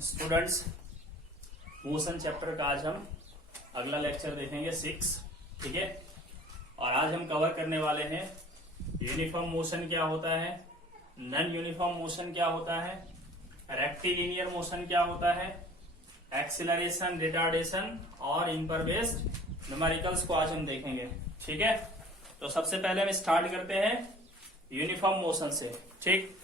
Students, motion chapter का आज हम अगला लेक्चर देखेंगे 6। ठीक है, और आज हम कवर करने वाले हैं यूनिफॉर्म मोशन क्या होता है, नॉन यूनिफॉर्म मोशन क्या होता है, रेक्टिलिनियर मोशन क्या होता है, एक्सीलरेशन, रिटार्डेशन और इन पर बेस्ड न्यूमेरिकल्स को आज हम देखेंगे। ठीक है, तो सबसे पहले हम स्टार्ट करते हैं यूनिफॉर्म मोशन से। ठीक,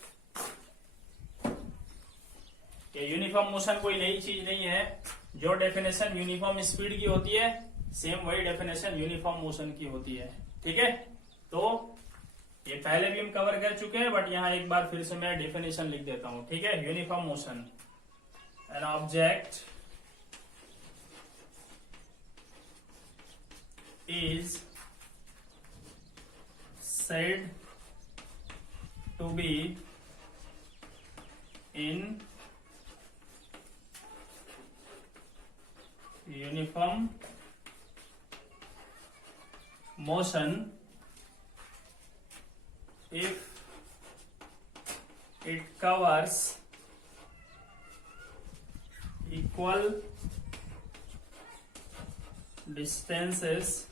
ये यूनिफॉर्म मोशन कोई नई चीज नहीं है। जो डेफिनेशन यूनिफॉर्म स्पीड की होती है सेम वही डेफिनेशन यूनिफॉर्म मोशन की होती है। ठीक है, तो ये पहले भी हम कवर कर चुके हैं, बट यहाँ एक बार फिर से मैं डेफिनेशन लिख देता हूं। ठीक है, uniform motion, an object is said to be in uniform motion if it covers equal distances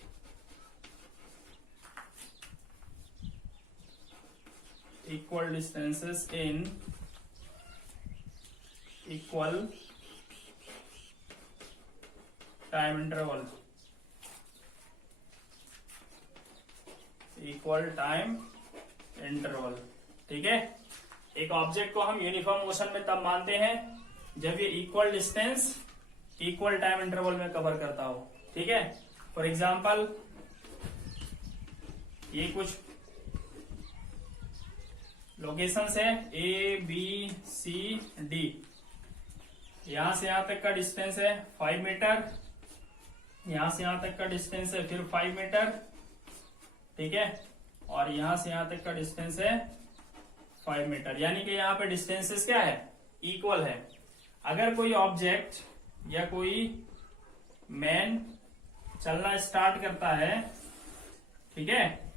in equal time interval। ठीक है, एक ऑब्जेक्ट को हम यूनिफॉर्म मोशन में तब मानते हैं जब ये equal distance equal time interval में कवर करता हो। ठीक है, फॉर एग्जाम्पल ये कुछ लोकेशंस है ए बी सी डी, यहां से यहां तक का डिस्टेंस है 5 मीटर, यहां से यहां तक का डिस्टेंस है फिर 5 मीटर। ठीक है, और यहां से यहां तक का डिस्टेंस है 5 मीटर, यानी कि यहाँ पे डिस्टेंसेस क्या है, इक्वल है। अगर कोई ऑब्जेक्ट या कोई मैन चलना स्टार्ट करता है, ठीक है,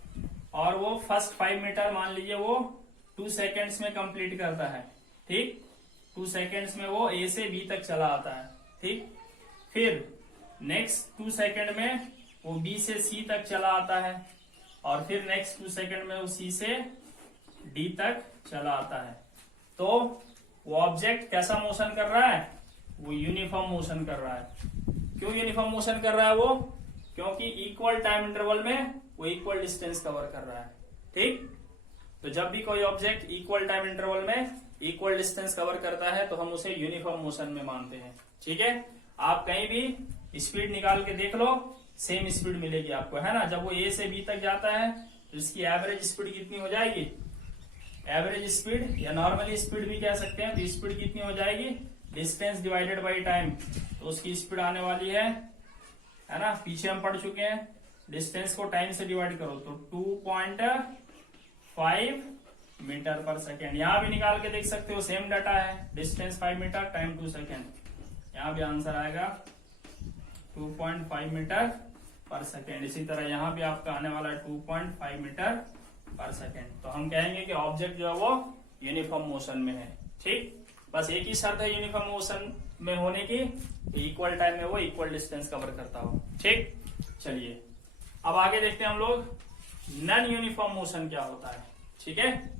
और वो फर्स्ट 5 मीटर मान लीजिए वो 2 सेकेंड्स में कंप्लीट करता है। ठीक, 2 सेकेंड्स में वो ए से बी तक चला आता है। ठीक, फिर नेक्स्ट 2 सेकेंड में वो बी से सी तक चला आता है, और फिर नेक्स्ट 2 सेकेंड में वो सी से डी तक चला आता है। तो वो ऑब्जेक्ट कैसा मोशन कर रहा है, वो यूनिफॉर्म मोशन कर रहा है। क्यों यूनिफॉर्म मोशन कर रहा है वो, क्योंकि इक्वल टाइम इंटरवल में वो इक्वल डिस्टेंस कवर कर रहा है। ठीक, तो जब भी कोई ऑब्जेक्ट इक्वल टाइम इंटरवल में इक्वल डिस्टेंस कवर करता है तो हम उसे यूनिफॉर्म मोशन में मानते हैं। ठीक है, आप कहीं भी स्पीड निकाल के देख लो, सेम स्पीड मिलेगी आपको, है ना। जब वो ए से बी तक जाता है तो इसकी एवरेज स्पीड कितनी हो जाएगी, एवरेज स्पीड या नॉर्मली स्पीड भी कह सकते हैं। तो स्पीड कितनी हो जाएगी, डिस्टेंस डिवाइडेड बाई टाइम, तो उसकी स्पीड आने वाली है ना, पीछे हम पढ़ चुके हैं, डिस्टेंस को टाइम से डिवाइड करो तो 2.5 मीटर पर सेकेंड। यहां भी निकाल के देख सकते हो, सेम डाटा है, डिस्टेंस 5 मीटर, टाइम 2 सेकेंड। यहां भी आंसर आएगा 2.5 मीटर पर सेकेंड। इसी तरह यहां भी आपका आने वाला है 2.5 मीटर पर सेकेंड। तो हम कहेंगे कि ऑब्जेक्ट जो है वो यूनिफॉर्म मोशन में है। ठीक, बस एक ही शर्त है यूनिफॉर्म मोशन में होने की, इक्वल टाइम में वो इक्वल डिस्टेंस कवर करता हो। ठीक, चलिए अब आगे देखते हैं हम लोग नॉन यूनिफॉर्म मोशन क्या होता है। ठीक है,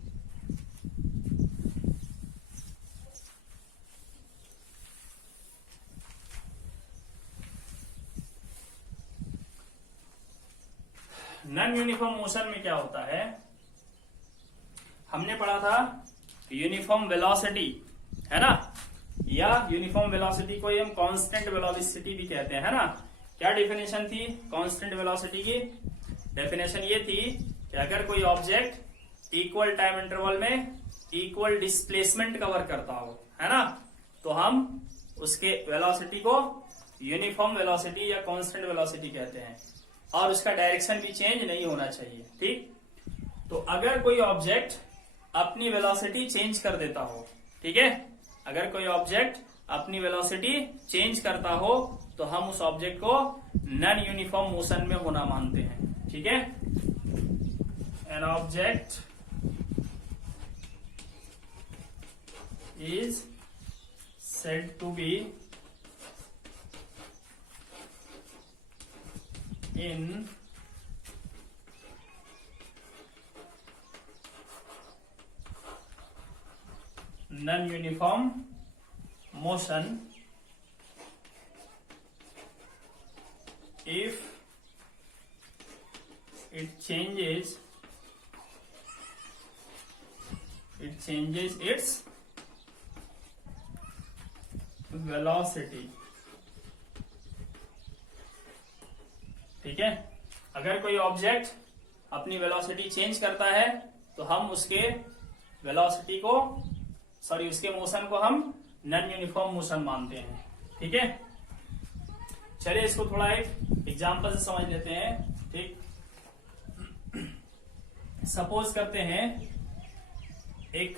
नॉन यूनिफॉर्म मोशन में क्या होता है, हमने पढ़ा था यूनिफॉर्म वेलोसिटी, है ना, या यूनिफॉर्म वेलोसिटी को हम कांस्टेंट वेलोसिटी भी कहते हैं, है ना। क्या डेफिनेशन थी कांस्टेंट वेलोसिटी की, डेफिनेशन ये थी कि अगर कोई ऑब्जेक्ट इक्वल टाइम इंटरवल में इक्वल डिस्प्लेसमेंट कवर करता हो, है ना, तो हम उसके वेलोसिटी को यूनिफॉर्म वेलोसिटी या कांस्टेंट वेलोसिटी कहते हैं, और उसका डायरेक्शन भी चेंज नहीं होना चाहिए। ठीक, तो अगर कोई ऑब्जेक्ट अपनी वेलोसिटी चेंज कर देता हो, ठीक है, अगर कोई ऑब्जेक्ट अपनी वेलोसिटी चेंज करता हो तो हम उस ऑब्जेक्ट को नॉन यूनिफॉर्म मोशन में होना मानते हैं। ठीक है, an object is said to be in non-uniform motion if it changes its velocity। ठीक है, अगर कोई ऑब्जेक्ट अपनी वेलोसिटी चेंज करता है तो हम उसके वेलोसिटी को उसके मोशन को हम नॉन यूनिफॉर्म मोशन मानते हैं। ठीक है, चलिए इसको थोड़ा एक एग्जांपल से समझ लेते हैं। ठीक, सपोज करते हैं एक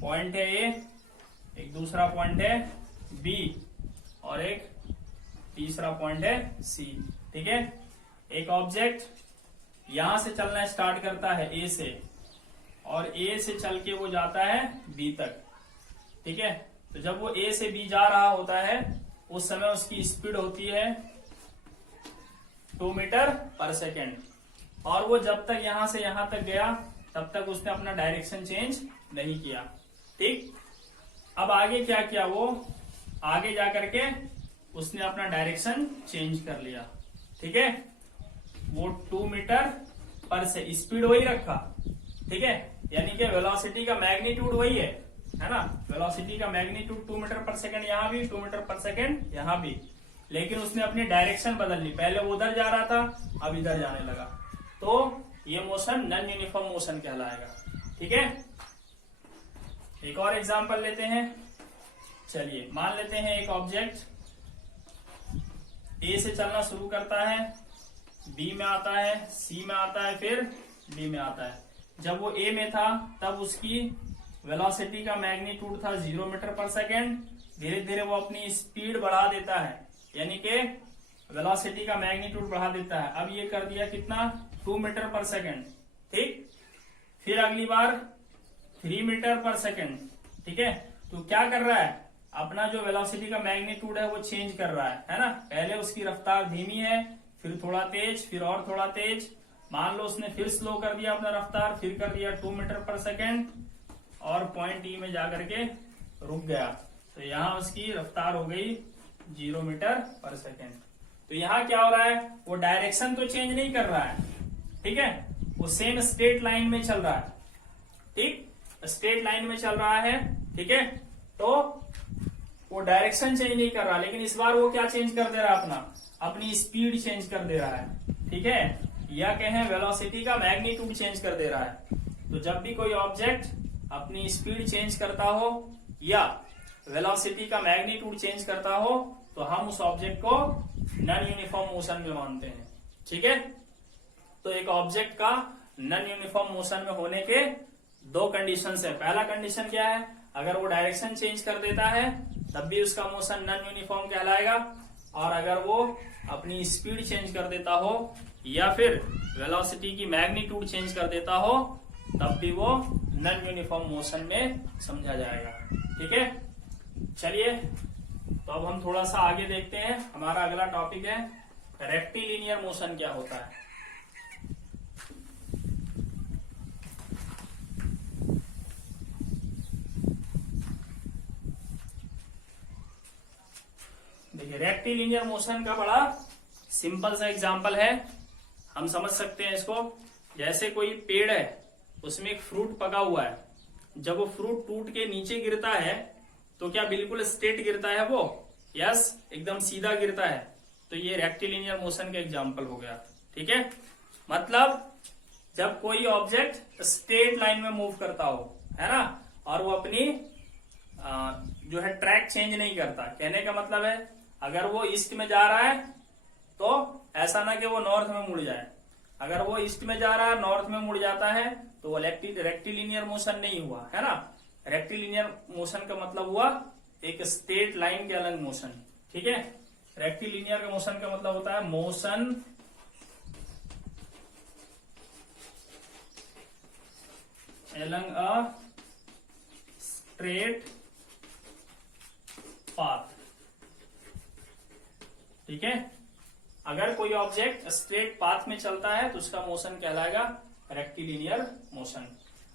पॉइंट है ए, एक दूसरा पॉइंट है बी और एक तीसरा पॉइंट है सी। ठीक है, एक ऑब्जेक्ट यहां से चलना स्टार्ट करता है ए से और ए से चल के वो जाता है बी तक। ठीक है, तो जब वो ए से बी जा रहा होता है उस समय उसकी स्पीड होती है 2 मीटर पर सेकेंड और वो जब तक यहां से यहां तक गया तब तक उसने अपना डायरेक्शन चेंज नहीं किया। ठीक, अब आगे क्या किया, वो आगे जाकर के उसने अपना डायरेक्शन चेंज कर लिया। ठीक है, वो 2 मीटर पर से स्पीड वही रखा। ठीक है, यानी कि वेलोसिटी का मैग्नीट्यूड वही है ना, वेलोसिटी का मैग्नीट्यूड 2 मीटर पर सेकंड यहाँ भी, 2 मीटर पर सेकंड यहाँ भी, लेकिन उसने अपनी डायरेक्शन बदल ली। पहले वो उधर जा रहा था, अब इधर जाने लगा, तो ये मोशन नॉन यूनिफॉर्म मोशन कहलाएगा। ठीक है, एक और एग्जांपल लेते हैं। चलिए मान लेते हैं एक ऑब्जेक्ट ए से चलना शुरू करता है, बी में आता है, सी में आता है, फिर डी में आता है। जब वो ए में था तब उसकी वेलोसिटी का मैग्नीट्यूड था 0 मीटर पर सेकेंड। धीरे धीरे वो अपनी स्पीड बढ़ा देता है, यानी कि वेलोसिटी का मैग्नीट्यूड बढ़ा देता है। अब ये कर दिया कितना, 2 मीटर पर सेकेंड। ठीक, फिर अगली बार 3 मीटर पर सेकेंड। ठीक है, तो क्या कर रहा है, अपना जो वेलोसिटी का मैग्नीट्यूड है वो चेंज कर रहा है ना। पहले उसकी रफ्तार धीमी है, फिर थोड़ा तेज, फिर और थोड़ा तेज। मान लो उसने फिर स्लो कर दिया अपना रफ्तार, फिर कर दिया 2 मीटर पर सेकेंड और पॉइंट ई में जाकर के रुक गया, तो यहाँ उसकी रफ्तार हो गई 0 मीटर पर सेकेंड। तो यहाँ क्या हो रहा है, वो डायरेक्शन तो चेंज नहीं कर रहा है। ठीक है, वो सेम स्ट्रेट लाइन में चल रहा है। ठीक, स्ट्रेट लाइन में चल रहा है। ठीक है, तो वो डायरेक्शन चेंज नहीं कर रहा, लेकिन इस बार वो क्या चेंज कर दे रहा है, अपनी स्पीड चेंज कर दे रहा है। ठीक है, या कहें वेलोसिटी का मैग्नीट्यूड चेंज कर दे रहा है। तो जब भी कोई ऑब्जेक्ट अपनी स्पीड चेंज करता हो या वेलोसिटी का मैग्नीट्यूड चेंज करता हो तो हम उस ऑब्जेक्ट को नॉन यूनिफॉर्म मोशन में मानते हैं। ठीक है, तो एक ऑब्जेक्ट का नॉन यूनिफॉर्म मोशन में होने के 2 कंडीशन है। पहला कंडीशन क्या है, अगर वो डायरेक्शन चेंज कर देता है तब भी उसका मोशन नॉन यूनिफॉर्म कहलाएगा, और अगर वो अपनी स्पीड चेंज कर देता हो या फिर वेलोसिटी की मैग्नीट्यूड चेंज कर देता हो तब भी वो नॉन यूनिफॉर्म मोशन में समझा जाएगा। ठीक है, चलिए तो अब हम थोड़ा सा आगे देखते हैं। हमारा अगला टॉपिक है रेक्टिलिनियर मोशन क्या होता है। देखिए, रेक्टिलिनियर मोशन का बड़ा सिंपल सा एग्जांपल है, हम समझ सकते हैं इसको। जैसे कोई पेड़ है, उसमें एक फ्रूट पका हुआ है, जब वो फ्रूट टूट के नीचे गिरता है तो क्या बिल्कुल स्ट्रेट गिरता है वो? यस, एकदम सीधा गिरता है। तो ये रेक्टिलिनियर मोशन का एग्जांपल हो गया। ठीक है, मतलब जब कोई ऑब्जेक्ट स्ट्रेट लाइन में मूव करता हो, है ना, और वो अपनी जो है ट्रैक चेंज नहीं करता। कहने का मतलब है अगर वो ईस्ट में जा रहा है तो ऐसा ना कि वो नॉर्थ में मुड़ जाए। अगर वो ईस्ट में जा रहा है, नॉर्थ में मुड़ जाता है तो वो रेक्टिलिनियर मोशन नहीं हुआ, है ना। रेक्टिलिनियर मोशन का मतलब हुआ एक स्ट्रेट लाइन के अलग मोशन। ठीक है, रेक्टिलिनियर का मोशन का मतलब होता है motion along a straight path. ठीक है, अगर कोई ऑब्जेक्ट स्ट्रेट पाथ में चलता है तो उसका मोशन कहलाएगा रेक्टिलिनियर मोशन।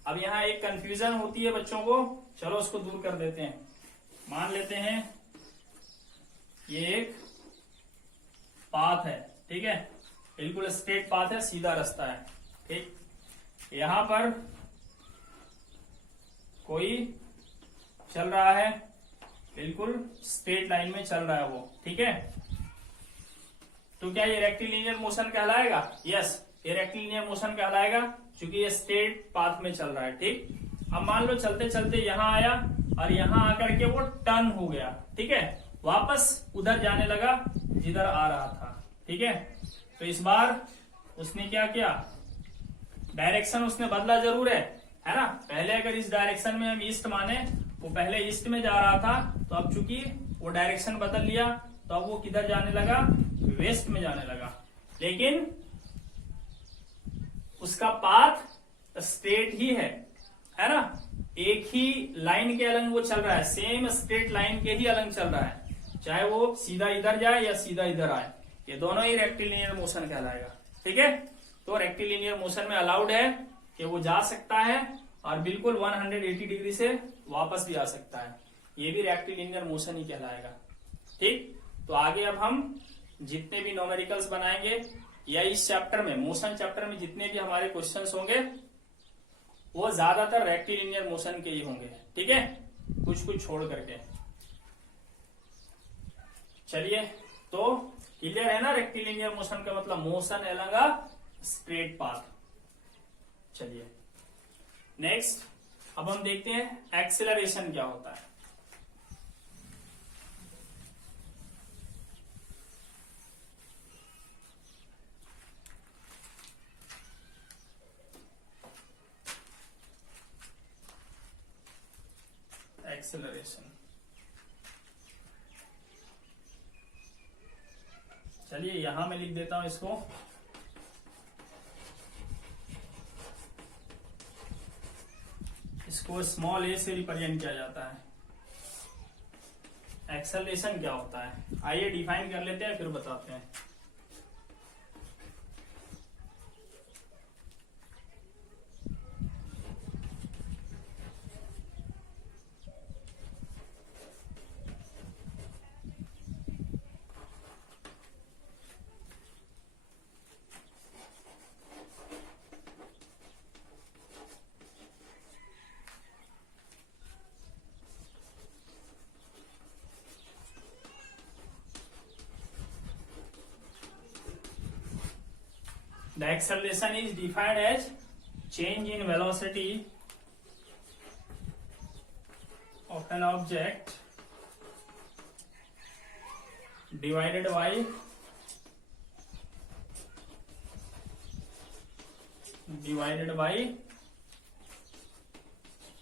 अब यहाँ एक कंफ्यूजन होती है बच्चों को, चलो उसको दूर कर देते हैं। मान लेते हैं ये एक पाथ है, ठीक है, बिल्कुल स्ट्रेट पाथ है, सीधा रास्ता है। ठीक, यहां पर कोई चल रहा है, बिल्कुल स्ट्रेट लाइन में चल रहा है वो, ठीक है, तो क्या ये रेक्टिलिनियर मोशन कहलाएगा? यस, ये रेक्टिलिनियर मोशन कहलाएगा क्योंकि ये स्ट्रेट पाथ में चल रहा है। ठीक, अब मान लो चलते चलते यहां आया और यहां आकर के वो टर्न हो गया, ठीक है, वापस उधर जाने लगा जिधर आ रहा था। ठीक है, तो इस बार उसने क्या किया, डायरेक्शन उसने बदला जरूर है ना। पहले अगर इस डायरेक्शन में हम ईस्ट माने, वो पहले ईस्ट में जा रहा था, तो अब चूंकि वो डायरेक्शन बदल लिया तो अब वो किधर जाने लगा, वेस्ट में जाने लगा, लेकिन उसका पाथ स्ट्रेट ही है ना, एक ही लाइन के अलग वो चल रहा है, सेम स्ट्रेट लाइन के ही अलग चल रहा है, चाहे वो सीधा इधर जाए या सीधा इधर आए, ये दोनों ही रेक्टिलिनियर मोशन कहलाएगा। ठीक है, तो रेक्टिलिनियर मोशन में अलाउड है कि वो जा सकता है और बिल्कुल 180 डिग्री से वापस भी आ सकता है, ये भी रेक्टिलिनियर मोशन ही कहलाएगा। ठीक, तो आगे अब हम जितने भी न्यूमेरिकल्स बनाएंगे या इस चैप्टर में, मोशन चैप्टर में जितने भी हमारे क्वेश्चंस होंगे वो ज्यादातर रेक्टिलिनियर मोशन के ही होंगे। ठीक है, कुछ कुछ छोड़ करके। चलिए, तो क्लियर है ना, रेक्टिलिनियर मोशन का मतलब motion along a straight path. चलिए नेक्स्ट, अब हम देखते हैं एक्सेलरेशन क्या होता है। एक्सेलरेशन, चलिए यहां मैं लिख देता हूं इसको, इसको स्मॉल ए से रिप्रेजेंट किया जाता है। एक्सेलरेशन क्या होता है, आइए डिफाइन कर लेते हैं फिर बताते हैं। The acceleration is defined as change in velocity of an object divided by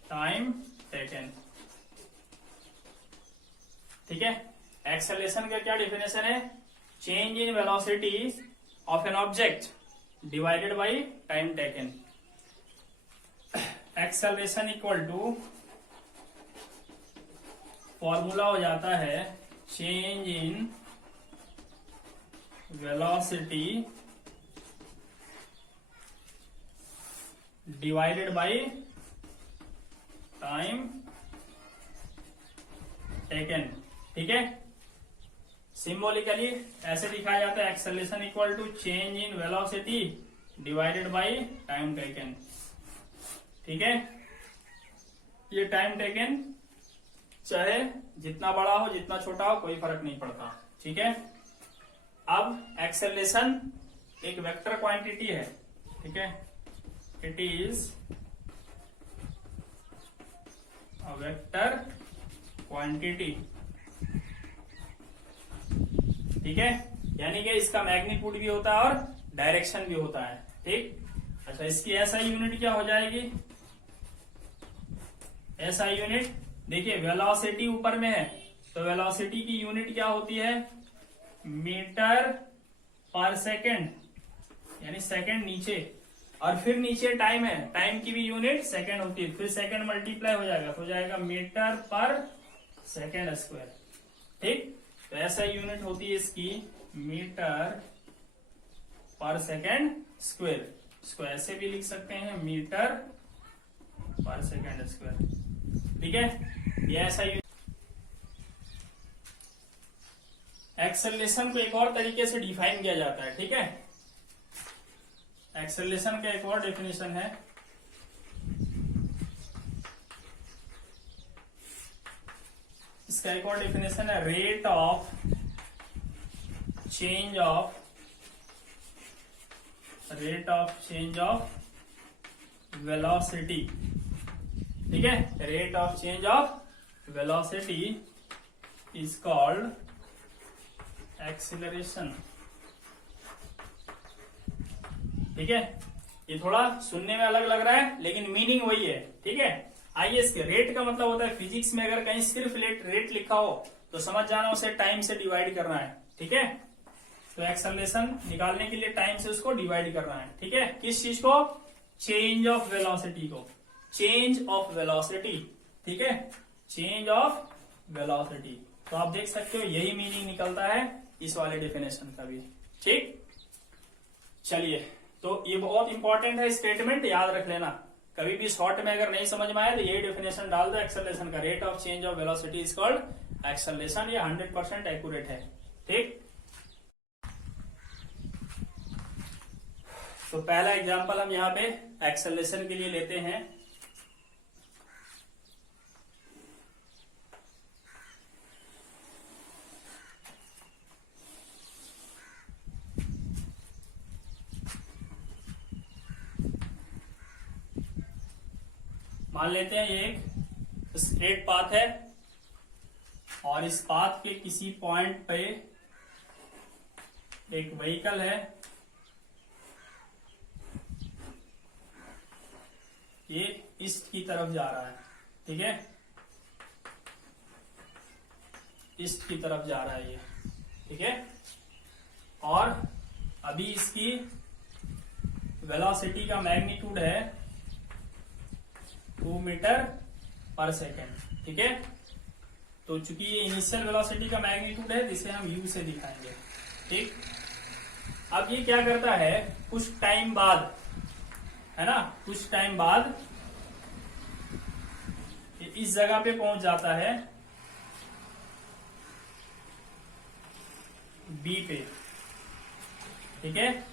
time taken। ठीक है, एक्सेलरेशन का क्या डिफिनेशन है, change in velocity of an object divided by time taken. Acceleration equal to formula हो जाता है change in velocity divided by time taken. ठीक है, सिंबॉलिकली ऐसे दिखाया जाता है, acceleration equal to change in velocity divided by time taken. ठीक है, ये टाइम टेकन चाहे जितना बड़ा हो जितना छोटा हो कोई फर्क नहीं पड़ता। ठीक है, अब एक्सेलरेशन एक वेक्टर क्वांटिटी है। ठीक है, it is a vector quantity. ठीक है, यानी कि इसका मैग्नीट्यूड भी होता है और डायरेक्शन भी होता है। ठीक, अच्छा इसकी एसआई यूनिट क्या हो जाएगी, एसआई यूनिट देखिए वेलोसिटी ऊपर में है तो वेलोसिटी की यूनिट क्या होती है, मीटर पर सेकेंड, यानी सेकेंड नीचे, और फिर नीचे टाइम है, टाइम की भी यूनिट सेकेंड होती है, फिर सेकेंड मल्टीप्लाई हो जाएगा तो हो जाएगा मीटर पर सेकेंड स्क्वायर। ठीक। तो ऐसा यूनिट होती है इसकी मीटर पर सेकेंड स्क्वायर। इसको ऐसे भी लिख सकते हैं मीटर पर सेकेंड स्क्वायर। ठीक है, ये ऐसा यूनिट। एक्सेलरेशन को एक और तरीके से डिफाइन किया जाता है। ठीक है, एक्सेलरेशन का एक और डेफिनेशन है, इसका एक और डेफिनेशन है rate of change of velocity. ठीक है, rate of change of velocity is called acceleration. ठीक है, ये थोड़ा सुनने में अलग लग रहा है लेकिन मीनिंग वही है। ठीक है, आइए, इसके रेट का मतलब होता है, फिजिक्स में अगर कहीं सिर्फ रेट लिखा हो तो समझ जाना उसे टाइम से डिवाइड करना है। ठीक है, तो एक्सेलरेशन निकालने के लिए टाइम से उसको डिवाइड करना है। ठीक है, किस चीज को? चेंज ऑफ वेलोसिटी को, चेंज ऑफ वेलोसिटी। ठीक है, चेंज ऑफ वेलोसिटी। तो आप देख सकते हो यही मीनिंग निकलता है इस वाले डेफिनेशन का भी। ठीक, चलिए, तो ये बहुत इंपॉर्टेंट है स्टेटमेंट, याद रख लेना। कभी भी शॉर्ट में अगर नहीं समझ में आए तो यही डेफिनेशन डाल दो एक्सेलरेशन का, rate of change of velocity is called acceleration. ये 100% एक्यूरेट है। ठीक, तो पहला एग्जांपल हम यहाँ पे एक्सेलरेशन के लिए लेते हैं। मान लेते हैं ये एक स्ट्रेट पाथ है और इस पाथ के किसी पॉइंट पे एक व्हीकल है, ये ईस्ट की तरफ जा रहा है। ठीक है, ईस्ट की तरफ जा रहा है ये। ठीक है, और अभी इसकी वेलोसिटी का मैग्नीट्यूड है 2 मीटर पर सेकेंड। ठीक है, तो चूंकि ये इनिशियल वेलोसिटी का मैग्नीट्यूड है जिसे हम यू से दिखाएंगे। ठीक, अब ये क्या करता है, कुछ टाइम बाद, है ना, कुछ टाइम बाद इस जगह पे पहुंच जाता है बी पे। ठीक है,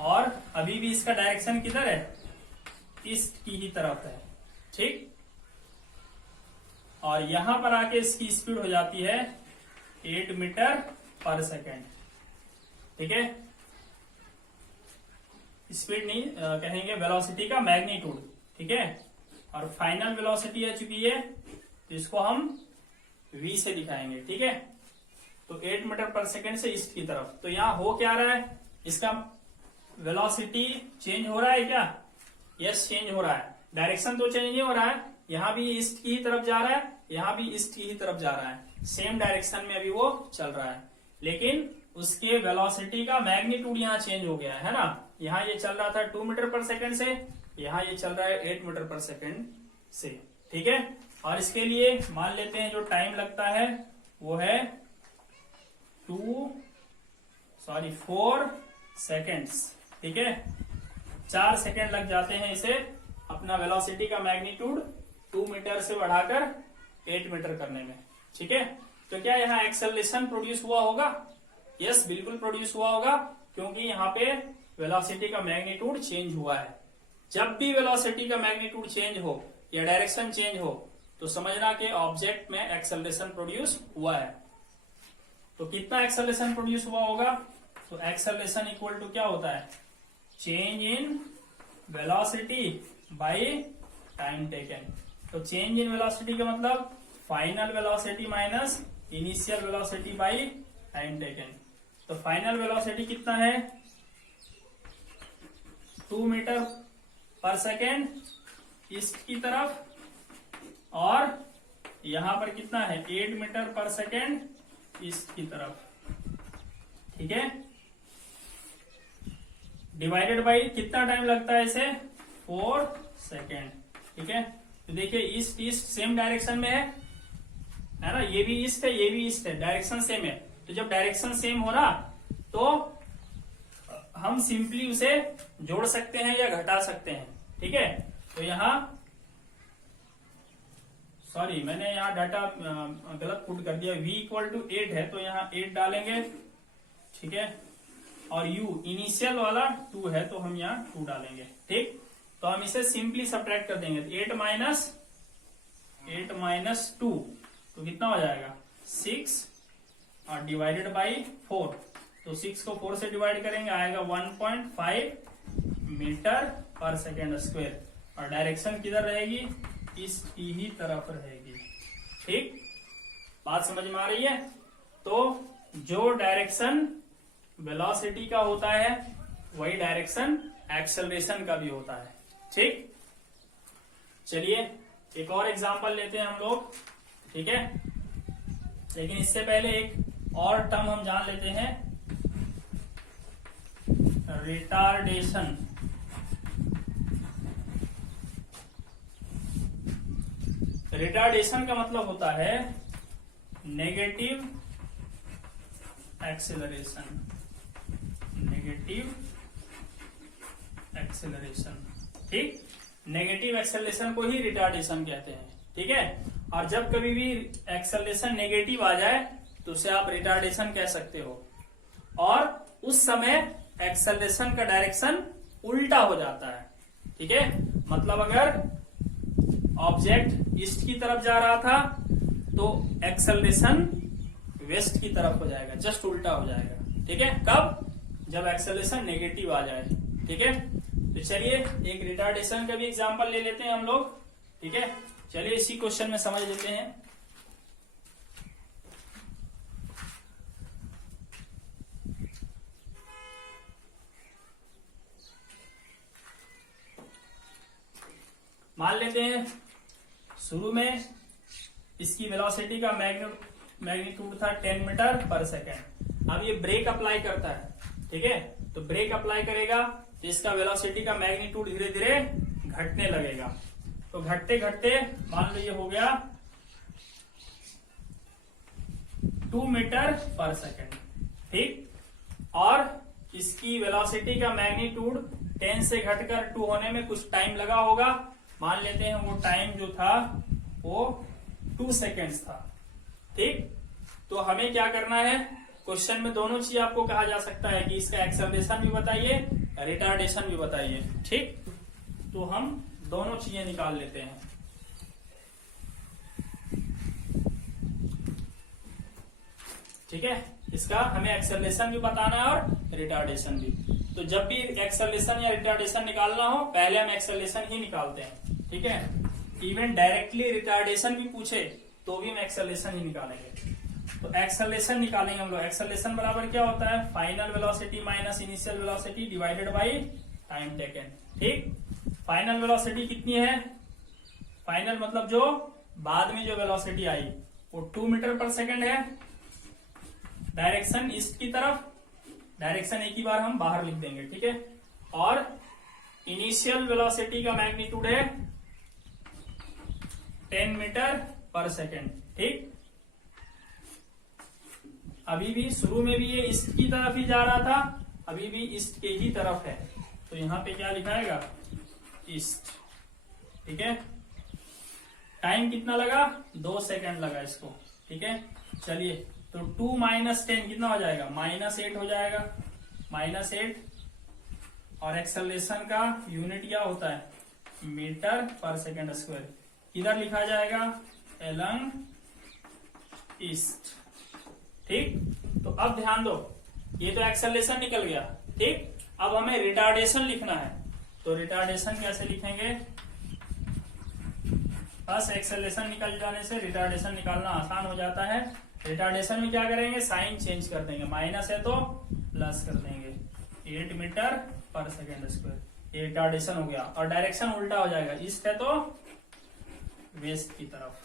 और अभी भी इसका डायरेक्शन किधर है? ईस्ट की ही तरफ है। ठीक, और यहां पर आके इसकी स्पीड हो जाती है 8 मीटर पर सेकेंड। ठीक है, स्पीड नहीं कहेंगे, वेलोसिटी का मैग्नीट्यूड। ठीक है, और फाइनल वेलोसिटी है चुकी है तो इसको हम v से दिखाएंगे। ठीक है, तो 8 मीटर पर सेकेंड से ईस्ट की तरफ। तो यहां हो क्या रहा है, इसका वेलोसिटी चेंज हो रहा है क्या? यस, चेंज हो रहा है। डायरेक्शन तो चेंज नहीं हो रहा है, यहां भी ईस्ट की ही तरफ जा रहा है, यहां भी ईस्ट की ही तरफ जा रहा है, सेम डायरेक्शन में अभी वो चल रहा है, लेकिन उसके वेलोसिटी का मैग्नीट्यूड यहाँ चेंज हो गया है ना। यहाँ ये चल रहा था 2 मीटर पर सेकेंड से, यहाँ ये चल रहा है 8 मीटर पर सेकेंड से। ठीक है, और इसके लिए मान लेते हैं जो टाइम लगता है वो है 4 सेकेंड्स। ठीक है, 4 सेकेंड लग जाते हैं इसे अपना वेलोसिटी का मैग्नीट्यूड 2 मीटर से बढ़ाकर 8 मीटर करने में। ठीक है, तो क्या यहाँ एक्सेलरेशन प्रोड्यूस हुआ होगा? यस, बिल्कुल प्रोड्यूस हुआ होगा, क्योंकि यहाँ पे वेलोसिटी का मैग्नीट्यूड चेंज हुआ है। जब भी वेलोसिटी का मैग्नीट्यूड चेंज हो या डायरेक्शन चेंज हो तो समझना कि ऑब्जेक्ट में एक्सेलरेशन प्रोड्यूस हुआ है। तो कितना एक्सेलरेशन प्रोड्यूस हुआ होगा? तो एक्सेलरेशन इक्वल टू क्या होता है? Change in velocity bye time taken. तो चेंज इन वेलोसिटी का मतलब final velocity minus initial velocity bye time taken. तो फाइनल वेलोसिटी कितना है? 2 मीटर पर सेकेंड ईस्ट की तरफ, और यहां पर कितना है? 8 मीटर पर सेकेंड ईस्ट की तरफ। ठीक है, डिवाइडेड बाई कितना टाइम लगता है इसे? 4 सेकेंड। ठीक है, तो देखिए ईस्ट ईस्ट सेम डायरेक्शन में है, है ना, ये भी ईस्ट है, ये भी ईस्ट है, डायरेक्शन सेम है। तो जब डायरेक्शन सेम हो ना तो हम सिंपली उसे जोड़ सकते हैं या घटा सकते हैं। ठीक है, तो यहाँ सॉरी मैंने यहाँ डाटा गलत पुट कर दिया, v इक्वल टू 8 है तो यहाँ 8 डालेंगे। ठीक है, और u इनिशियल वाला 2 है तो हम यहाँ 2 डालेंगे। ठीक, तो हम इसे सिंपली सब्ट्रैक्ट कर देंगे। 8 माइनस 2 तो कितना हो जाएगा 6 और डिवाइडेड बाई 4, तो 6 को 4 से डिवाइड करेंगे आएगा 1.5 मीटर पर सेकेंड स्क्वायर, और डायरेक्शन किधर रहेगी, इसकी ही तरफ रहेगी। ठीक, बात समझ में आ रही है। तो जो डायरेक्शन वेलोसिटी का होता है वही डायरेक्शन एक्सेलरेशन का भी होता है। ठीक, चलिए एक और एग्जांपल लेते हैं हम लोग। ठीक है, लेकिन इससे पहले एक और टर्म हम जान लेते हैं, रिटार्डेशन। रिटार्डेशन का मतलब होता है नेगेटिव एक्सेलरेशन। नेगेटिव एक्सेलरेशन, ठीक, नेगेटिव एक्सेलरेशन को ही रिटार्डेशन कहते हैं। ठीक है, और जब कभी भी एक्सेलरेशन नेगेटिव आ जाए तो उसे आप रिटार्डेशन कह सकते हो, और उस समय एक्सेलरेशन का डायरेक्शन उल्टा हो जाता है। ठीक है, मतलब अगर ऑब्जेक्ट ईस्ट की तरफ जा रहा था तो एक्सेलरेशन वेस्ट की तरफ हो जाएगा, जस्ट उल्टा हो जाएगा। ठीक है, कब, जब एक्सेलरेशन नेगेटिव आ जाए। ठीक है, तो चलिए एक रिटार्डेशन का भी एग्जांपल ले लेते हैं हम लोग। ठीक है, चलिए इसी क्वेश्चन में समझ लेते हैं। मान लेते हैं शुरू में इसकी वेलोसिटी का मैग्नीट्यूड था 10 मीटर पर सेकेंड। अब ये ब्रेक अप्लाई करता है। ठीक है, तो ब्रेक अप्लाई करेगा तो इसका वेलोसिटी का मैग्नीट्यूड धीरे धीरे घटने लगेगा। तो घटते घटते मान लो ये हो गया 2 मीटर पर सेकेंड। ठीक, और इसकी वेलोसिटी का मैग्नीट्यूड 10 से घटकर 2 होने में कुछ टाइम लगा होगा। मान लेते हैं वो टाइम जो था वो 2 सेकेंड्स था। ठीक, तो हमें क्या करना है, क्वेश्चन में दोनों चीज आपको कहा जा सकता है कि इसका एक्सेलरेशन भी बताइए, रिटार्डेशन भी बताइए। ठीक, तो हम दोनों चीजें निकाल लेते हैं। ठीक है, इसका हमें एक्सेलरेशन भी बताना है और रिटार्डेशन भी। तो जब भी एक्सेलरेशन या रिटार्डेशन निकालना हो पहले हम एक्सेलरेशन ही निकालते हैं। ठीक है, इवन डायरेक्टली रिटार्डेशन भी पूछे तो भी हम एक्सेलरेशन ही निकालेंगे। तो एक्सेलरेशन निकालेंगे हम लोग। एक्सेलरेशन बराबर क्या होता है, final velocity minus initial velocity divided by time taken. ठीक, फाइनल वेलोसिटी कितनी है, फाइनल मतलब जो बाद में जो वेलोसिटी आई वो 2 मीटर पर सेकेंड है। डायरेक्शन ईस्ट की तरफ, डायरेक्शन एक ही बार हम बाहर लिख देंगे। ठीक है, और इनिशियल वेलोसिटी का मैग्नीट्यूड है 10 मीटर पर सेकेंड। ठीक, अभी भी शुरू में भी ये ईस्ट की तरफ ही जा रहा था, अभी भी ईस्ट के ही तरफ है, तो यहां पे क्या लिखाएगा, ईस्ट। ठीक है, टाइम कितना लगा, 2 सेकेंड लगा इसको। ठीक है, चलिए तो 2 माइनस 10 कितना हो जाएगा, -8 हो जाएगा, -8। और एक्सेलरेशन का यूनिट क्या होता है, मीटर पर सेकेंड स्क्वायर। किधर लिखा जाएगा, एलंग ईस्ट। ठीक, तो अब ध्यान दो, ये तो एक्सेलरेशन निकल गया। ठीक, अब हमें रिटार्डेशन लिखना है, तो रिटार्डेशन कैसे लिखेंगे, बस एक्सेलरेशन निकल जाने से रिटार्डेशन निकालना आसान हो जाता है। रिटार्डेशन में क्या करेंगे, साइन चेंज कर देंगे, माइनस है तो प्लस कर देंगे, 8 मीटर पर सेकेंड स्क्वायर। ये रिटार्डेशन हो गया, और डायरेक्शन उल्टा हो जाएगा, ईस्ट है तो वेस्ट की तरफ।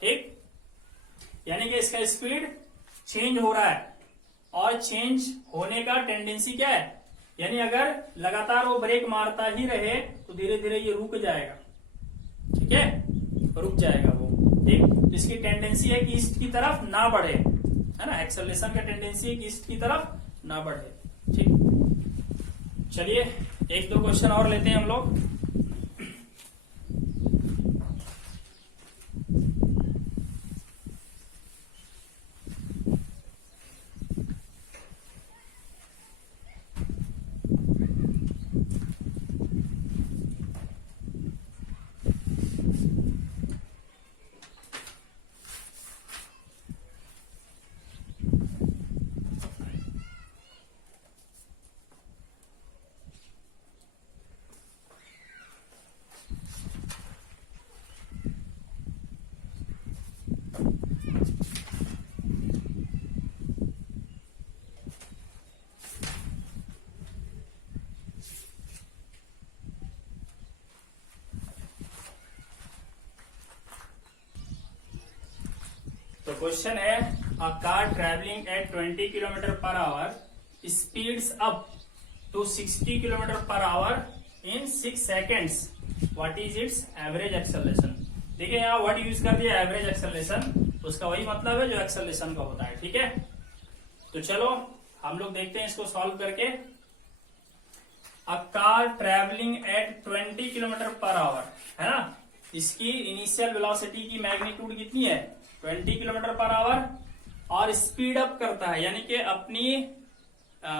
ठीक, यानी कि इसका स्पीड चेंज हो रहा है, और चेंज होने का टेंडेंसी क्या है, यानी अगर लगातार वो ब्रेक मारता ही रहे तो धीरे धीरे ये रुक जाएगा। ठीक है, रुक जाएगा वो। ठीक, तो इसकी टेंडेंसी है कि ईस्ट की तरफ ना बढ़े, है ना, एक्सेलरेशन का टेंडेंसी है कि ईस्ट की तरफ ना बढ़े। ठीक, चलिए एक दो क्वेश्चन और लेते हैं हम लोग। तो क्वेश्चन है, a car travelling at 20 kilometre per hour speeds up to 60 kilometre per hour in 6 seconds, what is its average acceleration. देखिए यहाँ वर्ड यूज कर दिया एवरेज एक्सेलरेशन, उसका वही मतलब है जो एक्सेलरेशन का होता है। ठीक है, तो चलो हम लोग देखते हैं इसको सॉल्व करके। अ car travelling at 20 kilometre per our, है ना, इसकी इनिशियल वेलोसिटी की मैग्नीट्यूड कितनी है 20 किलोमीटर पर आवर, और स्पीड अप करता है यानी कि अपनी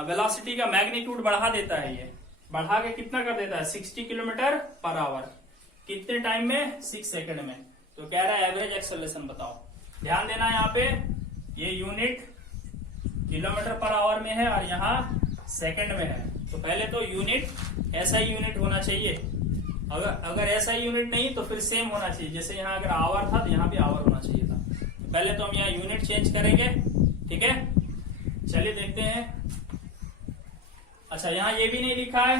वेलोसिटी का मैग्नीट्यूड बढ़ा देता है, ये बढ़ा के कितना कर देता है 60 किलोमीटर पर आवर, कितने टाइम में 6 सेकंड में। तो कह रहा है एवरेज एक्सेलरेशन बताओ। ध्यान देना यहाँ पे ये यूनिट किलोमीटर पर आवर में है और यहाँ सेकंड में है, तो पहले तो यूनिट ऐसा ही यूनिट होना चाहिए, अगर ऐसा ही यूनिट नहीं तो फिर सेम होना चाहिए, जैसे यहाँ अगर आवर था तो यहाँ भी आवर होना चाहिए था। तो पहले तो हम यहाँ यूनिट चेंज करेंगे। ठीक है, चलिए देखते हैं। अच्छा, यहाँ ये भी नहीं लिखा है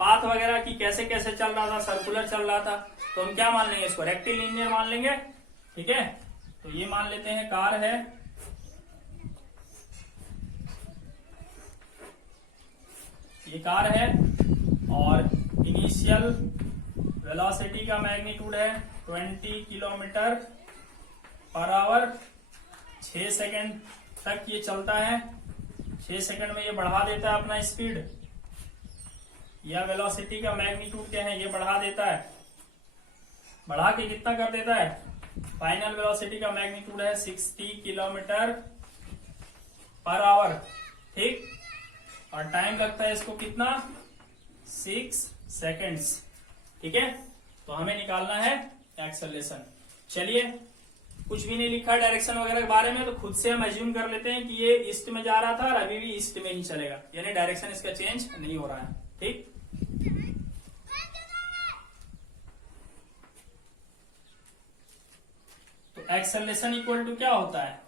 पाथ वगैरह की कैसे कैसे चल रहा था, सर्कुलर चल रहा था, तो हम क्या मान लेंगे इसको रेक्टिलिनियर मान लेंगे। ठीक है, तो ये मान लेते हैं कार है, ये कार है और इनिशियल वेलोसिटी का मैग्नीट्यूड है 20 किलोमीटर पर आवर, 6 सेकंड तक ये चलता है, 6 सेकंड में ये बढ़ा देता है अपना स्पीड, या वेलोसिटी का मैग्नीट्यूड क्या है ये बढ़ा देता है, बढ़ा के कितना कर देता है, फाइनल वेलोसिटी का मैग्नीट्यूड है 60 किलोमीटर पर आवर। ठीक, और टाइम लगता है इसको कितना 6 सेकेंड्स। ठीक है, तो हमें निकालना है एक्सेलरेशन। चलिए, कुछ भी नहीं लिखा डायरेक्शन वगैरह के बारे में, तो खुद से हम एज्यूम कर लेते हैं कि ये ईस्ट में जा रहा था और अभी भी ईस्ट में ही चलेगा, यानी डायरेक्शन इसका चेंज नहीं हो रहा है। ठीक, तो एक्सेलरेशन इक्वल टू क्या होता है,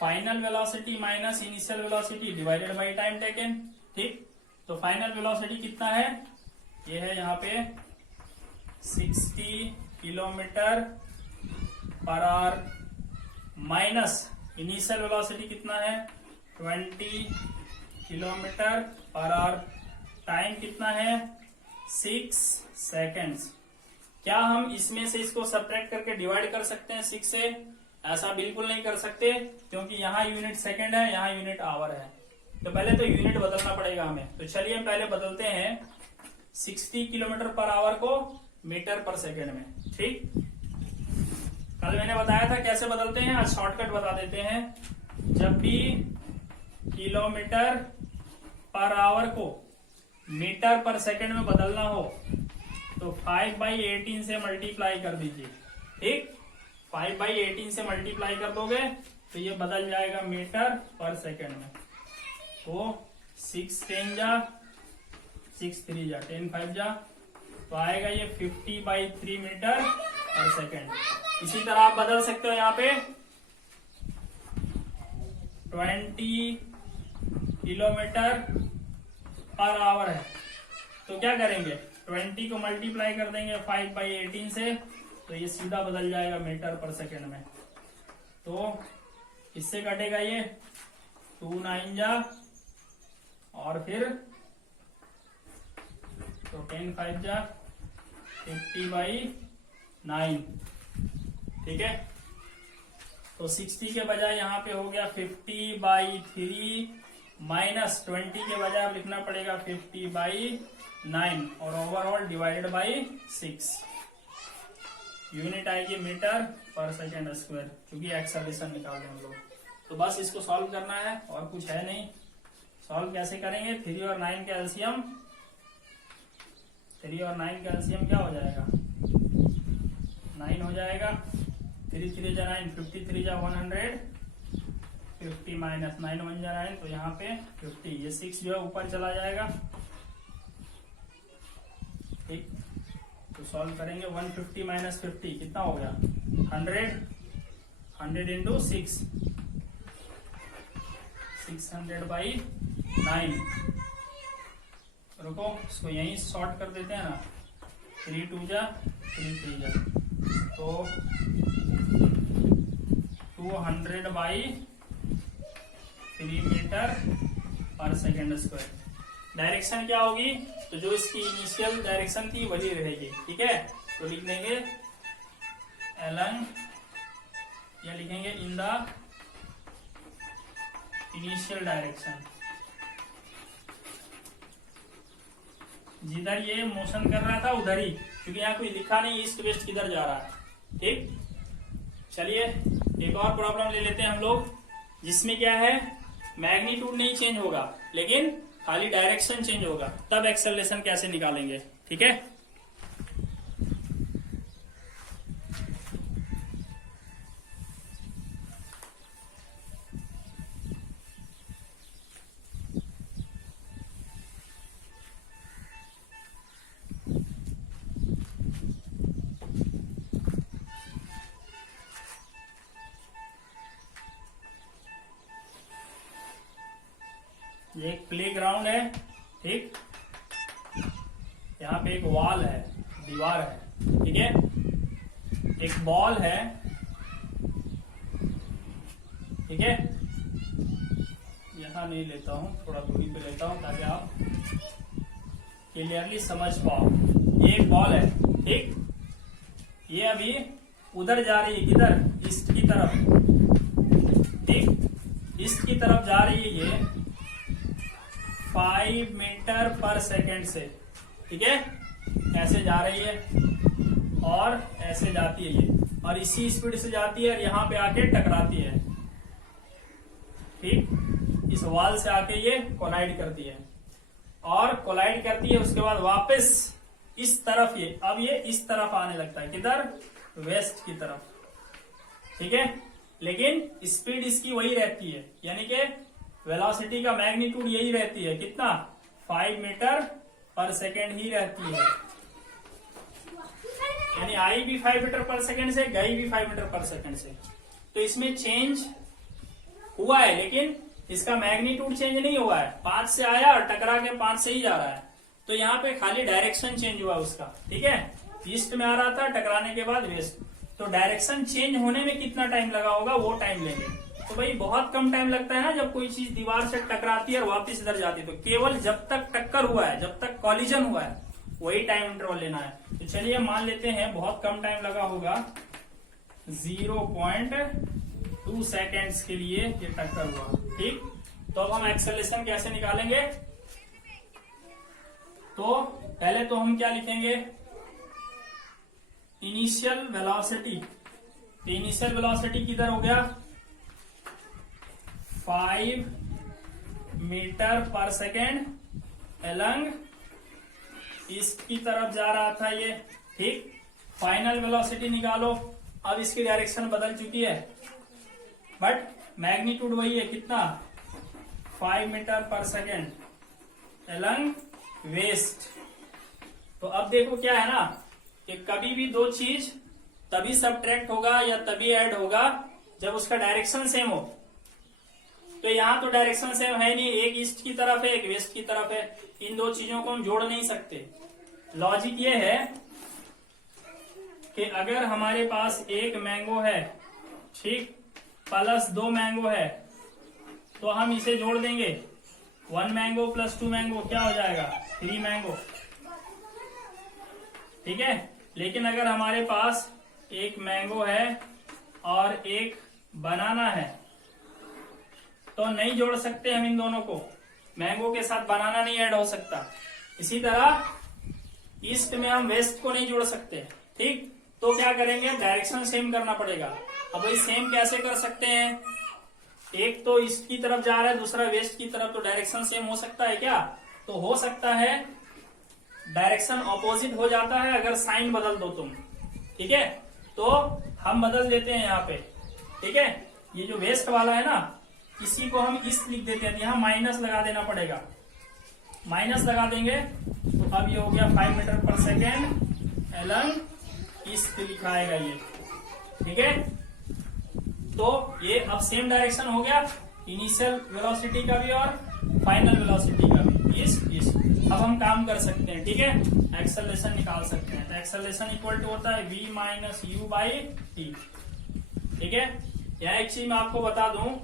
final velocity minus initial velocity divided by time taken. ठीक, तो फाइनल वेलोसिटी कितना है, ये है यहाँ पे 60 kilometre per our, minus initial velocity कितना है 20 किलोमीटर पर आवर, टाइम कितना है 6 सेकेंड्स। क्या हम इसमें से इसको सब्ट्रैक्ट करके डिवाइड कर सकते हैं 6 से? ऐसा बिल्कुल नहीं कर सकते, क्योंकि यहाँ यूनिट सेकंड है, यहाँ यूनिट आवर है, तो पहले तो यूनिट बदलना पड़ेगा हमें। तो चलिए हम पहले बदलते हैं 60 किलोमीटर पर आवर को मीटर पर सेकंड में। ठीक, कल मैंने बताया था कैसे बदलते हैं, आज शॉर्टकट बता देते हैं। जब भी किलोमीटर पर आवर को मीटर पर सेकंड में बदलना हो तो 5/18 से मल्टीप्लाई कर दीजिए। ठीक, 5/18 से मल्टीप्लाई कर दोगे तो ये बदल जाएगा मीटर पर सेकंड में। तो 6 10 जा 6 3 जा 10 5 जा, तो आएगा ये 50/3 मीटर पर सेकंड। इसी तरह आप बदल सकते हो, यहाँ पे 20 किलोमीटर पर आवर है, तो क्या करेंगे 20 को मल्टीप्लाई कर देंगे 5/18 से, तो ये सीधा बदल जाएगा मीटर पर सेकंड में। तो इससे कटेगा ये 2 9 जा और फिर तो 10 5 जा 50/9, ठीक है। तो 60 के बजाय यहाँ पे हो गया 50/3 माइनस 20 के बजाय अब लिखना पड़ेगा 50/9 और ओवरऑल डिवाइडेड बाई 6। यूनिट आएगी मीटर पर सेकेंड स्क्वायर, क्योंकि एक्सेलरेशन निकालते हैं हम लोग। तो बस इसको सॉल्व करना है और कुछ है नहीं। सॉल्व कैसे करेंगे? 3 और 9 का एलसीएम, 3 और 9 का एलसीएम क्या हो जाएगा? 9 हो जाएगा। 3 3 जा 9, 53 जा 100, 50 माइनस 9 1 जा 9, तो यहाँ पे 50। ये 6 जो है ऊपर चला जाएगा। ठीक, तो सॉल्व करेंगे। 150 माइनस 50 कितना हो गया? 100। 100 इंटू 6, 600/9। रुको, इसको यहीं शॉर्ट कर देते हैं ना। 3 2 जा 3 3 जा, तो 200/3 मीटर पर सेकेंड स्क्वायर। डायरेक्शन क्या होगी? तो जो इसकी इनिशियल डायरेक्शन थी वही रहेगी। ठीक है, तो लिख देंगे एलन, या लिखेंगे इन द इनिशियल डायरेक्शन। जिधर ये मोशन कर रहा था उधर ही, क्योंकि यहाँ कोई लिखा नहीं ईस्ट वेस्ट किधर जा रहा है। ठीक, चलिए एक और प्रॉब्लम ले लेते हैं हम लोग, जिसमें क्या है, मैग्नीट्यूड नहीं चेंज होगा लेकिन खाली डायरेक्शन चेंज होगा। तब एक्सेलरेशन कैसे निकालेंगे? ठीक है, ये एक प्ले ग्राउंड है। ठीक, यहाँ पे एक वॉल है, दीवार है। ठीक है, एक बॉल है। ठीक है, यहाँ नहीं लेता हूँ, थोड़ा दूरी पे लेता हूँ ताकि आप क्लियरली समझ पाओ। ये एक बॉल है। ठीक, ये अभी उधर जा रही है, किधर? ईस्ट की तरफ। ठीक, ईस्ट की तरफ जा रही है ये 5 मीटर पर सेकेंड से। ठीक है, ऐसे जा रही है और ऐसे जाती है ये, और इसी स्पीड से जाती है और यहाँ पे आके टकराती है। ठीक, इस वॉल से आके ये कोलाइड करती है, और कोलाइड करती है उसके बाद वापस इस तरफ ये, अब ये इस तरफ आने लगता है। किधर? वेस्ट की तरफ। ठीक है, लेकिन स्पीड इसकी वही रहती है, यानी कि वेलोसिटी का मैग्नीट्यूड यही रहती है। कितना? 5 मीटर पर सेकेंड ही रहती है। यानी आई भी 5 मीटर पर सेकेंड से, गई भी 5 मीटर पर सेकेंड से। तो इसमें चेंज हुआ है लेकिन इसका मैग्नीट्यूड चेंज नहीं हुआ है। 5 से आया और टकरा के 5 से ही जा रहा है। तो यहाँ पे खाली डायरेक्शन चेंज हुआ उसका। ठीक है, ईस्ट में आ रहा था, टकराने के बाद वेस्ट। तो डायरेक्शन चेंज होने में कितना टाइम लगा होगा वो टाइम लेंगे। तो भाई बहुत कम टाइम लगता है ना जब कोई चीज दीवार से टकराती है और वापस इधर जाती है। तो केवल जब तक टक्कर हुआ है, जब तक कॉलिजन हुआ है, वही टाइम इंटरवल लेना है। तो चलिए मान लेते हैं बहुत कम टाइम लगा होगा, 0.2 सेकेंड्स के लिए ये टक्कर हुआ। ठीक, तो अब हम एक्सेलरेशन कैसे निकालेंगे? तो पहले तो हम क्या लिखेंगे? Initial velocity. इनिशियल वेलोसिटी किधर हो गया? 5 मीटर पर सेकेंड एलंग ईस्ट की तरफ जा रहा था ये। ठीक, फाइनल वेलोसिटी निकालो। अब इसकी डायरेक्शन बदल चुकी है बट मैग्नीट्यूड वही है। कितना? 5 मीटर पर सेकेंड एलंग वेस्ट। तो अब देखो क्या है ना कि कभी भी दो चीज तभी सबट्रैक्ट होगा या तभी ऐड होगा जब उसका डायरेक्शन सेम हो। तो यहाँ तो डायरेक्शन सेम है नहीं, एक ईस्ट की तरफ है एक वेस्ट की तरफ है। इन दो चीजों को हम जोड़ नहीं सकते। लॉजिक ये है कि अगर हमारे पास एक मैंगो है, ठीक, प्लस 2 मैंगो है, तो हम इसे जोड़ देंगे। 1 मैंगो प्लस 2 मैंगो क्या हो जाएगा? 3 मैंगो। ठीक है, लेकिन अगर हमारे पास एक मैंगो है और एक बनाना है, तो नहीं जोड़ सकते हम इन दोनों को। मैंगो के साथ बनाना नहीं ऐड हो सकता। इसी तरह ईस्ट में हम वेस्ट को नहीं जोड़ सकते, ठीक। तो क्या करेंगे, डायरेक्शन सेम करना पड़ेगा। अब वही सेम कैसे कर सकते हैं, एक तो ईस्ट की तरफ जा रहा है, दूसरा वेस्ट की तरफ, तो डायरेक्शन सेम हो सकता है क्या? तो हो सकता है, डायरेक्शन ऑपोजिट हो जाता है अगर साइन बदल दो तुम, ठीक है। तो हम बदल देते हैं यहाँ पे, ठीक है। ये जो वेस्ट वाला है ना, इसी को हम ईस्ट लिख देते हैं, यहाँ माइनस लगा देना पड़ेगा। माइनस लगा देंगे तो अब ये हो गया 5 मीटर पर सेकेंड एलंग ईस्ट लिखा आएगा ये, ठीक है। तो ये अब सेम डायरेक्शन हो गया, इनिशियल वेलोसिटी का भी और फाइनल वेलोसिटी का भी, ईस्ट ईस्ट। अब हम काम कर सकते हैं, ठीक है, एक्सेलरेशन निकाल सकते हैं। तो एक्सेलरेशन इक्वल टू होता है v minus you by T, ठीक है। यहाँ एक चीज मैं आपको बता दूं,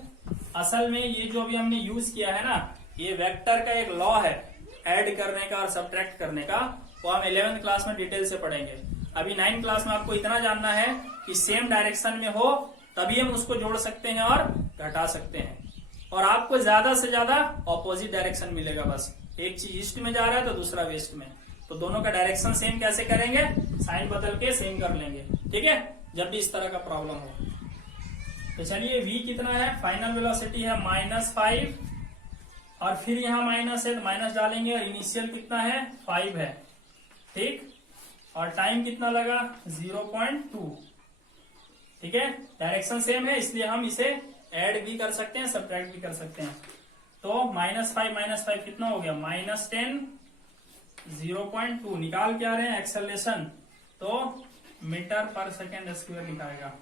असल में ये जो अभी हमने यूज किया है ना, ये वेक्टर का एक लॉ है ऐड करने का और सब्ट्रैक्ट करने का, वो हम 11th क्लास में डिटेल से पढ़ेंगे। अभी 9th क्लास में आपको इतना जानना है कि सेम डायरेक्शन में हो तभी हम उसको जोड़ सकते हैं और घटा सकते हैं, और आपको ज्यादा से ज्यादा ऑपोजिट डायरेक्शन मिलेगा। बस एक चीज ईस्ट में जा रहा है तो दूसरा वेस्ट में, तो दोनों का डायरेक्शन सेम कैसे करेंगे, साइन बदल के सेम कर लेंगे, ठीक है, जब भी इस तरह का प्रॉब्लम हो। तो चलिए v कितना है, फाइनल वेलोसिटी है -5, और फिर यहाँ माइनस है तो माइनस डालेंगे, और इनिशियल कितना है 5 है, ठीक, और टाइम कितना लगा 0.2, ठीक है। डायरेक्शन सेम है इसलिए हम इसे ऐड भी कर सकते हैं, सब्ट्रैक्ट भी कर सकते हैं। तो -5 कितना हो गया, -10, 0.2 निकाल के आ रहे हैं एक्सेलरेशन, तो मीटर पर सेकेंड स्क्वायर लिखाएगा,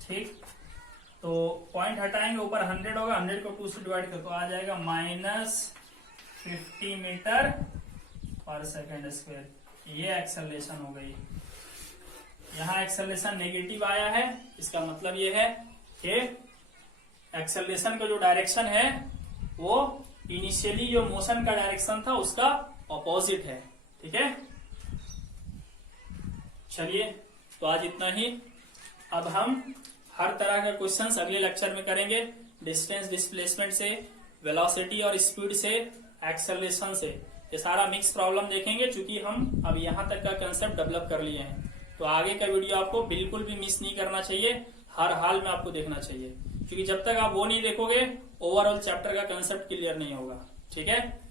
ठीक। तो पॉइंट हटाएंगे, ऊपर 100 होगा, 100 को 2 से डिवाइड कर तो आ जाएगा -50 मीटर पर सेकेंड स्क्वायर। ये एक्सेलरेशन हो गई। यहाँ एक्सेलरेशन नेगेटिव आया है, इसका मतलब ये है कि एक्सेलरेशन का जो डायरेक्शन है वो इनिशियली जो मोशन का डायरेक्शन था उसका ऑपोजिट है, ठीक है। चलिए, तो आज इतना ही। अब हम हर तरह का क्वेश्चंस अगले लेक्चर में करेंगे, डिस्टेंस डिस्प्लेसमेंट से, वेलोसिटी और स्पीड से, एक्सेलरेशन से, ये सारा मिक्स प्रॉब्लम देखेंगे, चूंकि हम अब यहाँ तक का कंसेप्ट डेवलप कर लिए हैं। तो आगे का वीडियो आपको बिल्कुल भी मिस नहीं करना चाहिए, हर हाल में आपको देखना चाहिए, क्योंकि जब तक आप वो नहीं देखोगे ओवरऑल चैप्टर का कंसेप्ट क्लियर नहीं होगा, ठीक है।